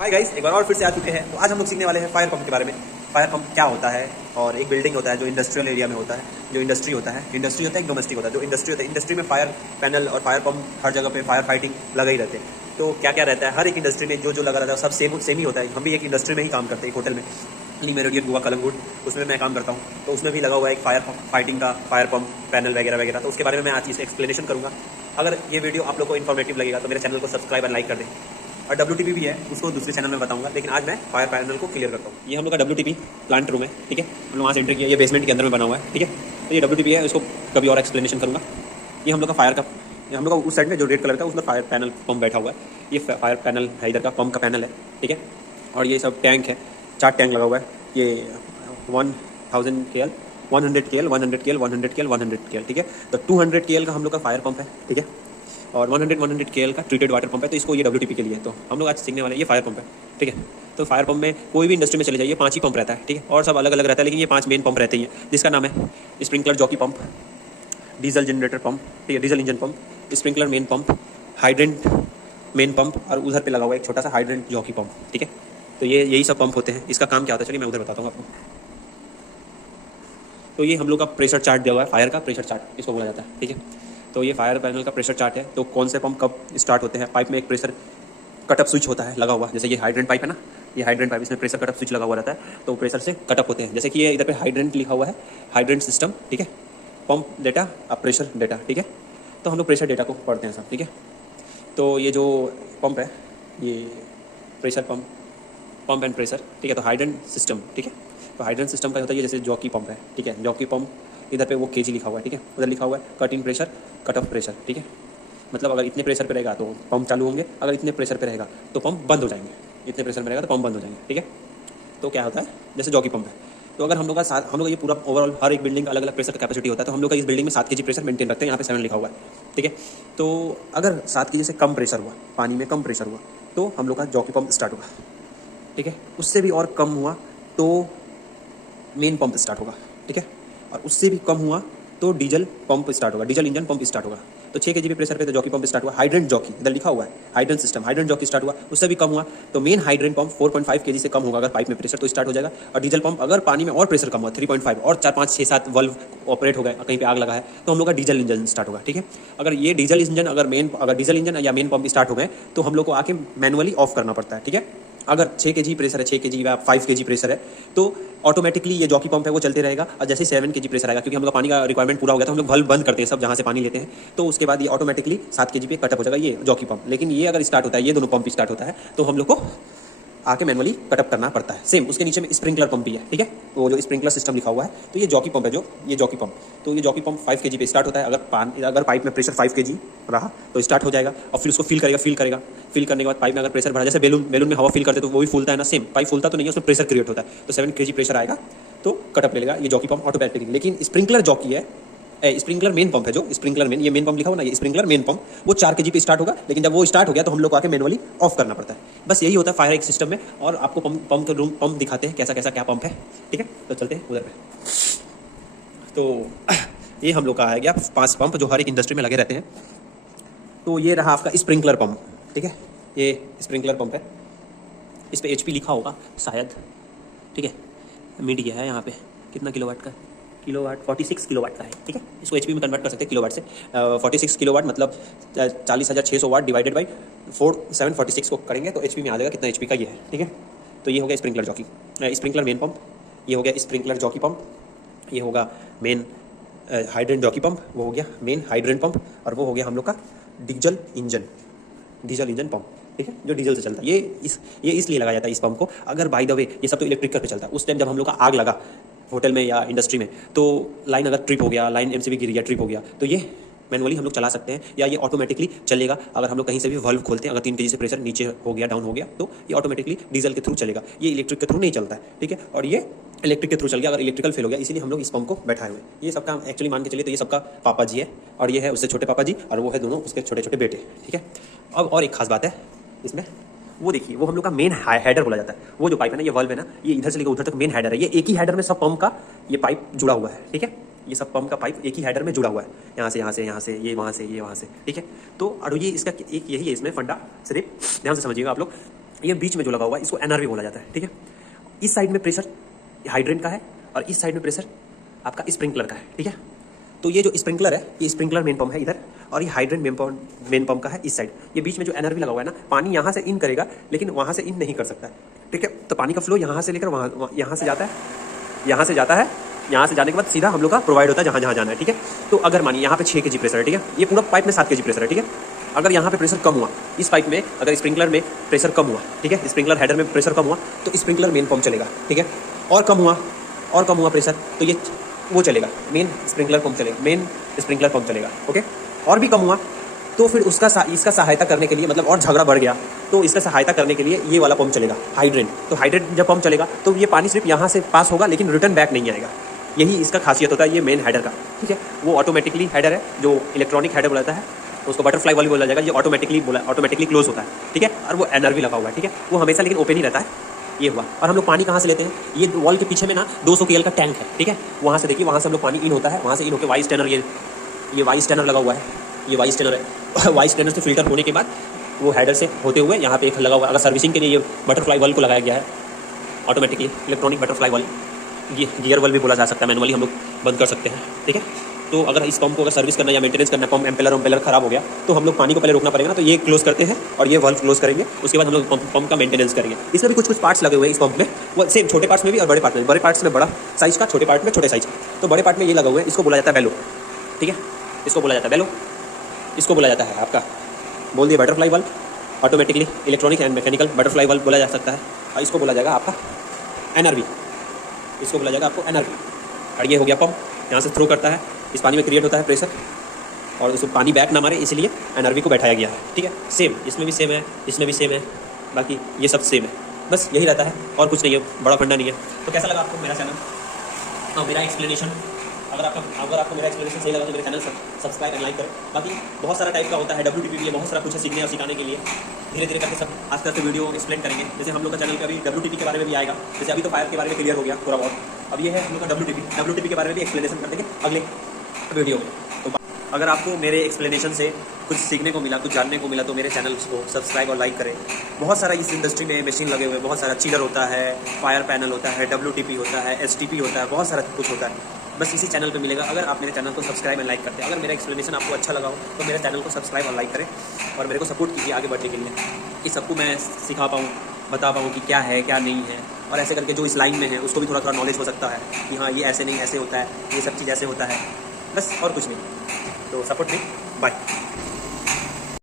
Hi guys, एक बार और फिर से आ चुके हैं। तो आज हम लोग सीखने वाले हैं फायर पंप के बारे में। फायर पंप क्या होता है और एक बिल्डिंग होता है जो इंडस्ट्रियल एरिया में होता है, जो इंडस्ट्री होता है एक डोमेस्टिक होता है। जो इंडस्ट्री होता है, इंडस्ट्री में फायर पैनल और फायर पंप हर जगह पे फायर फाइटिंग लगा ही रहते हैं। तो क्या क्या रहता है हर एक इंडस्ट्री में, जो जो लगा रहता है सब सेम ही होता है। हम भी एक इंडस्ट्री में ही काम करते हैं, एक होटल में, मेरिडियन गोवा कलंगुट, उसमें मैं काम करता हूँ। तो उसमें भी लगा हुआ है एक फायर फाइटिंग का फायर पंप पैनल वगैरह वगैरह। तो उसके बारे में मैं आज इसे एक्सप्लेनेशन करूँगा। अगर ये वीडियो आप लोग को इन्फॉर्मेटिव लगेगा तो मेरे चैनल को सब्सक्राइब और लाइक कर दें। और WTP भी है, उसको दूसरे चैनल में बताऊंगा, लेकिन आज मैं फायर पैनल को क्लियर करता हूँ। ये हम लोग का WTP प्लांट रूम है, ठीक है। हम लोग वहाँ से एंटर किया, ये बेसमेंट के अंदर में बना हुआ है, ठीक है। तो ये WTP है, इसको कभी और एक्सप्लेनेशन करूँगा। ये हम लोग का फायर का, ये हम लोग का उस साइड में जो रेड कलर का उसमें फायर पैनल पंप बैठा हुआ है। ये फायर पैनल है, इधर का पंप का पैनल है, ठीक है। और ये सब टैंक है, 4 टैंक लगा हुआ है। ये 1000 KL, 100 KL, 100 KL, 100 KL, 100 KL, ठीक है। तो 200 KL का हम लोग का फायर पंप है, ठीक है। और 100 KL का ट्रीटेड वाटर पंप है। तो इसको ये WTP के लिए है। तो हम लोग आज सीखने वाले हैं, ये फायर पंप है, ठीक है। तो फायर पंप में कोई भी इंडस्ट्री में चले जाइए 5 ही पंप रहता है, ठीक है। और सब अलग अलग रहता है, लेकिन ये 5 मेन पंप रहते ही हैं, जिसका नाम है sprinkler jockey pump, diesel generator pump, ठीक है, diesel engine pump, sprinkler main pump, hydrant main pump, और उधर पे लगा हुआ एक छोटा सा हाइड्रेंट जॉकी पंप, ठीक है। तो ये यही सब पंप होते हैं। इसका काम क्या होता है चलिए मैं उधर बताता हूँ आपको। तो ये हम लोग का प्रेशर चार्ट दिया हुआ है, फायर का प्रेशर चार्ट इसको बोला जाता है, ठीक है। तो ये फायर पैनल का प्रेशर चार्ट है। तो कौन से पंप कब स्टार्ट होते हैं, पाइप में एक प्रेशर कटअप स्विच होता है लगा हुआ, जैसे ये हाइड्रेंट पाइप है ना, ये हाइड्रेंट पाइप, इसमें प्रेशर कटअप स्विच लगा हुआ रहता है। तो प्रेशर से कटअप होते हैं, जैसे कि ये इधर पे हाइड्रेंट लिखा हुआ है, हाइड्रेंट सिस्टम, ठीक है। पंप डेटा अब प्रेशर डेटा, ठीक है। तो हम लोग प्रेशर डेटा को पढ़ते हैं सब, ठीक है। तो ये जो पंप है, ये प्रेशर पंप एंड प्रेशर, ठीक है। तो हाइड्रेंट सिस्टम, ठीक है। तो हाइड्रेंट सिस्टम का होता है ये, जैसे जॉकी पंप है, ठीक है। जॉकी पंप इधर पे वो केजी लिखा हुआ है, ठीक है। उधर लिखा हुआ है cut in pressure, cut off pressure, ठीक है। मतलब अगर इतने प्रेशर पे रहेगा तो पंप चालू होंगे, अगर इतने प्रेशर पे रहेगा तो पंप बंद हो जाएंगे, इतने प्रेशर में रहेगा तो पंप बंद हो जाएंगे, ठीक है। तो क्या होता है, जैसे जॉकी पंप है, तो अगर हम लोग का साथ, हम लोग ये पूरा ओवरऑल हर एक बिल्डिंग का अलग अलग प्रेशर का कैपेसिटी होता है। तो हम लोग का इस बिल्डिंग में 7 kg प्रेशर मेंटेन रखते हैं, यहाँ पे 7 लिखा हुआ है, ठीक है। तो अगर 7 kg से कम प्रेशर हुआ, पानी में कम प्रेशर हुआ, तो हम लोग का जॉकी पंप स्टार्ट होगा, ठीक है। उससे भी और कम हुआ तो मेन पंप स्टार्ट होगा, ठीक है। और उससे भी कम हुआ तो डीजल पंप स्टार्ट होगा, डीजल इंजन पंप स्टार्ट होगा। तो 6 kg प्रेशर पे तो जॉकी पंप स्टार्ट हुआ, हाइड्रेंट जॉकी इधर लिखा हुआ है, hydrant system, hydrant jockey start हुआ। उससे भी कम हुआ तो मेन हाइड्रेंट पंप 4.5 kg से कम होगा अगर पाइप में प्रेशर, तो स्टार्ट हो जाएगा। और डीजल पंप अगर पानी में और प्रेशर कम हुआ 3.5 और 4 5 6 7 वल्व ऑपरेट हो गए, कहीं पे आग लगा है, तो हम लोग का डीजल इंजन स्टार्ट होगा, ठीक है। अगर ये डीजल इंजन अगर डीजल इंजन या मेन पंप स्टार्ट हो गए तो हम लोग को आके मैनुअली ऑफ करना पड़ता है, ठीक है। अगर 6 kg प्रेशर है, 6 kg या 5 kg प्रेशर है, तो ऑटोमेटिकली ये जॉकी पंप है वो चलते रहेगा। और जैसे 7 kg प्रेशर आएगा, क्योंकि हम लोग पानी का रिक्वायरमेंट पूरा हो गया तो हम लोग वल्व बंद करते हैं सब जहाँ से पानी लेते हैं, तो उसके बाद ये ऑटोमेटिकली 7 kg पे कटअप हो जाएगा ये जॉकी पंप। लेकिन ये अगर स्टार्ट होता है, ये दोनों पंप स्टार्ट होता है, तो हम लोग को आके मैनुअली कटअप करना पड़ता है। सेम उसके नीचे में स्प्रिंकलर पंप भी है, ठीक है। वो जो स्प्रिंकलर सिस्टम लिखा हुआ है, तो ये जॉकी पंप है, जो ये जॉकी पंप, तो ये जॉकी पंप 5 kg पे स्टार्ट होता है। अगर पाइप में प्रेशर 5 kg रहा तो स्टार्ट हो जाएगा, और फिर उसको फिल करेगा। फिल करने के बाद पाइप में अगर प्रेशर बढ़ा, जैसे बैलून में हवा फिल करते तो वो भी फूलता है ना, सेम पाइप फूलता तो नहीं है, उसमें प्रेशर क्रिएट होता है। तो 7 kg प्रेशर आएगा तो कटअप ले लेगा ये जॉकी पंप ऑटोमेटिकली। लेकिन स्प्रिंकलर जॉकी है, स्प्रिंकलर मेन पंप है, जो स्प्रिंकलर मेन, ये मेन पंप लिखा हुआ ना, ये स्प्रिंकलर मेन पंप, वो 4 kg पे स्टार्ट होगा। लेकिन जब वो स्टार्ट हो गया तो हम लोग को आके मैनुअली ऑफ करना पड़ता है। बस यही होता है फायर एक सिस्टम में। और आपको पंप दिखाते हैं कैसा कैसा क्या पंप है, ठीक है। तो चलते हैं उधर पे। तो ये हम लोग का आ गया 5 पंप जो हर एक इंडस्ट्री में लगे रहते हैं। तो ये रहा आपका स्प्रिंकलर पंप, ठीक है। ये स्प्रिंकलर पंप है, इस पर HP लिखा होगा शायद, ठीक है। मीड गया है यहाँ पे, कितना किलोवाट का, किलोवाट 46 किलोवाट का है, ठीक है। इसको HP में कन्वर्ट कर सकते हैं किलोवाट से। 46 किलोवाट मतलब 40,600 वाट डिवाइडेड बाई 746 को करेंगे तो HP में आ जाएगा कितना HP का ये है, ठीक है। तो ये हो गया sprinkler jockey, sprinkler main pump, ये हो गया स्प्रिंकलर जॉकी पंप, ये होगा मेन हाइड्रेंट जॉकी पंप, वो हो गया मेन हाइड्रेंट पंप, और वो हो गया हम लोग का डीजल इंजन पंप, ठीक है, जो डीजल से चलता है। ये इसलिए लगाया जाता है इस पंप को। अगर बाय द वे ये सब तो इलेक्ट्रिक पे चलता है, उस टाइम जब हम लोग का आग लगा होटल में या इंडस्ट्री में, तो लाइन अगर ट्रिप हो गया, लाइन MCB गिर गया, ट्रिप हो गया, तो ये मैनुअली हम लोग चला सकते हैं, या ये ऑटोमेटिकली चलेगा। अगर हम लोग कहीं से भी वल्व खोलते हैं, अगर 3 kg से प्रेशर नीचे हो गया, डाउन हो गया, तो ये ऑटोमेटिकली डीजल के थ्रू चलेगा, ये इलेक्ट्रिक के थ्रू नहीं चलता है, ठीक है। और ये इलेक्ट्रिक के थ्रू चल गया, अगर इलेक्ट्रिकल फेल हो गया, इसीलिए हम लोग इस पंप को बैठाए हुए। ये सबका एक्चुअली मान के चलिए तो ये सबका पापा जी है, और ये है उससे छोटे पापा जी, और वो है दोनों उसके छोटे छोटे बेटे, ठीक है। अब और एक खास बात है इसमें, वो देखिए, वो हम लोग का मेन हेडर बोला जाता है। वो जो पाइप है ना, ये वल्व है ना, ये इधर से लेकर उधर तक मेन हेडर है। ये एक ही हेडर में सब पंप का ये पाइप जुड़ा हुआ है, ठीक है। ये सब पंप का पाइप एक ही हेडर में जुड़ा हुआ है, यहाँ से ये वहाँ से, ठीक है। तो और ये इसका एक यही है इसमें फंडा, सिर्फ ध्यान से समझिएगा आप लोग। ये बीच में जो लगा हुआ है इसको एनआरवी बोला जाता है, ठीक है। इस साइड में प्रेशर हाइड्रेंट का है और इस साइड में प्रेशर आपका स्प्रिंकलर का है, ठीक है। तो ये जो स्प्रिंकलर है, ये स्प्रिंकलर मेन पंप है इधर, और ये हाइड्रेंट मेन पंप का है इस साइड। ये बीच में जो एनआरवी लगा हुआ है ना, पानी यहाँ से इन करेगा लेकिन वहाँ से इन नहीं कर सकता है, ठीक है। तो पानी का फ्लो यहाँ से लेकर वहाँ यहाँ से जाता है, यहाँ से जाता है, यहाँ से जाने के बाद सीधा हम लोग का प्रोवाइड होता है जहाँ जहाँ जाना है, ठीक है। तो अगर मानिए यहाँ पे 6 kg प्रेशर है, ठीक है, ये पूरा पाइप में 7 kg प्रेशर है, ठीक है। अगर यहाँ पे प्रेशर कम हुआ, इस पाइप में अगर स्प्रिंकलर में प्रेशर कम हुआ, ठीक है, स्प्रिंकलर हेडर में प्रेशर कम हुआ तो स्प्रिंकलर मेन पंप चलेगा, ठीक है। और कम हुआ प्रेशर तो ये वो चलेगा, मेन स्प्रिंकलर पंप चलेगा, मेन स्प्रिंकलर पंप चलेगा, ओके। और भी कम हुआ तो फिर इसका सहायता करने के लिए, मतलब और झगड़ा बढ़ गया तो इसका सहायता करने के लिए ये वाला पंप चलेगा, हाइड्रेंट। तो हाइड्रेंट जब पंप चलेगा तो ये पानी सिर्फ यहाँ से पास होगा लेकिन रिटर्न बैक नहीं आएगा। यही इसका खासियत होता है ये मेन हेडर का, ठीक है। वो ऑटोमेटिकली हेडर है, जो इलेक्ट्रॉनिक हेडर बोला जाता है, तो उसको बटरफ्लाई वाली बोला जाएगा। ये ऑटोमेटिकली क्लोज होता है, ठीक है। और वो एनआरवी लगा हुआ है, ठीक है, वो हमेशा लेकिन ओपन ही रहता है। ये हुआ। और हम लोग पानी कहाँ से लेते हैं, ये वॉल के पीछे में ना 200 kL का टैंक है, ठीक है। वहाँ से देखिए, वहाँ से हम लोग पानी इन होता है, वहाँ से इन होकर वाई स्टैनर, ये वाई स्टैनर लगा हुआ है, ये वाई स्टैनर है। वाई स्टैनर से फिल्टर होने के बाद वो हेडर से होते हुए यहाँ पे एक लगा हुआ है। अगर सर्विसिंग के लिए ये बटरफ्लाई वाल्व को लगाया गया है, ऑटोमेटिकली इलेक्ट्रॉनिक बटरफ्लाई वाल्व, ये गियर वाल्व भी बोला जा सकता है, मैनुअली हम लोग बंद कर सकते हैं, ठीक है। तो अगर इस पंप को अगर सर्विस करना या मेंटेनेंस करना, पंप एम्पेलर खराब हो गया तो हम लोग पानी को पहले रोकना पड़ेगा ना, तो ये क्लोज करते हैं और ये वाल्व क्लोज करेंगे, उसके बाद हम लोग पंप का मेंटेनेंस करेंगे। इसमें भी कुछ पार्ट्स लगे हुए हैं इस पंप में, वो सेम छोटे पार्ट्स में भी और बड़े पार्ट्स में। बड़े पार्ट्स में बड़ा साइज का, छोटे पार्ट में छोटे साइज का। तो बड़े पार्ट में ये लगा हुआ है, इसको बोला जाता है बेलो, ठीक है, इसको बोला जाता है बेलो। इसको बोला जाता है आपका, बोल दिया, butterfly valve, automatically electronic and mechanical butterfly valve बोला जा सकता है। और इसको बोला जाएगा आपका एनआरवी, इसको बोला जाएगा आपको एनआरवी। और ये हो गया पंप, यहाँ से थ्रो करता है, इस पानी में क्रिएट होता है प्रेशर और उसको पानी बैक ना मारे इसलिए एनआरवी को बैठाया गया है, ठीक है। सेम इसमें भी सेम है, इसमें भी सेम है, बाकी ये सब सेम है, बस यही रहता है और कुछ नहीं है, बड़ा फंडा नहीं है। तो कैसा लगा आपको मेरा चैनल, मेरा एक्सप्लेनेशन? अगर आपको मेरा एक्सप्लेनेशन सही लगा तो मेरे चैनल सब्सक्राइब एंड लाइक करें। बाकी बहुत सारा टाइप का होता है, WTP भी है, बहुत सारा कुछ है सीखने और सिखाने के लिए। धीरे धीरे करके सब आस्ते आस्ते वीडियो एक्सप्लेन करेंगे। जैसे हम लोग का चैनल पे अभी WTP के बारे में भी आएगा, जैसे अभी तो फायर के बारे में क्लियर हो गया थोड़ा बहुत, अब ये है हम लोग का WTP के बारे में भी एक्सप्लेनेशन कर देंगे अगले वीडियो में। तो अगर आपको मेरे एक्सप्लेनेशन से कुछ सीखने को मिला, कुछ जानने को मिला तो मेरे चैनल को सब्सक्राइब और लाइक करें। बहुत सारा इस इंडस्ट्री में मशीन लगे हुए, बहुत सारा चिलर होता है, फायर पैनल होता है, WTP होता है, STP होता है, बहुत सारा कुछ होता है, बस इसी चैनल पे मिलेगा। अगर आप मेरे चैनल को सब्सक्राइब एंड लाइक करते हैं, अगर मेरा एक्सप्लेनेशन आपको अच्छा लगा हो तो मेरे चैनल को सब्सक्राइब और लाइक करें और मेरे को सपोर्ट कीजिए आगे बढ़ने के लिए, कि सबको मैं सिखा पाऊँ, बता पाऊँ कि क्या है क्या नहीं है। और ऐसे करके जो इस लाइन में है उसको भी थोड़ा थोड़ा नॉलेज हो सकता है कि हाँ ये ऐसे नहीं ऐसे होता है, ये सब चीज़ ऐसे होता है, बस और कुछ नहीं। तो सपोर्ट नहीं, बाय।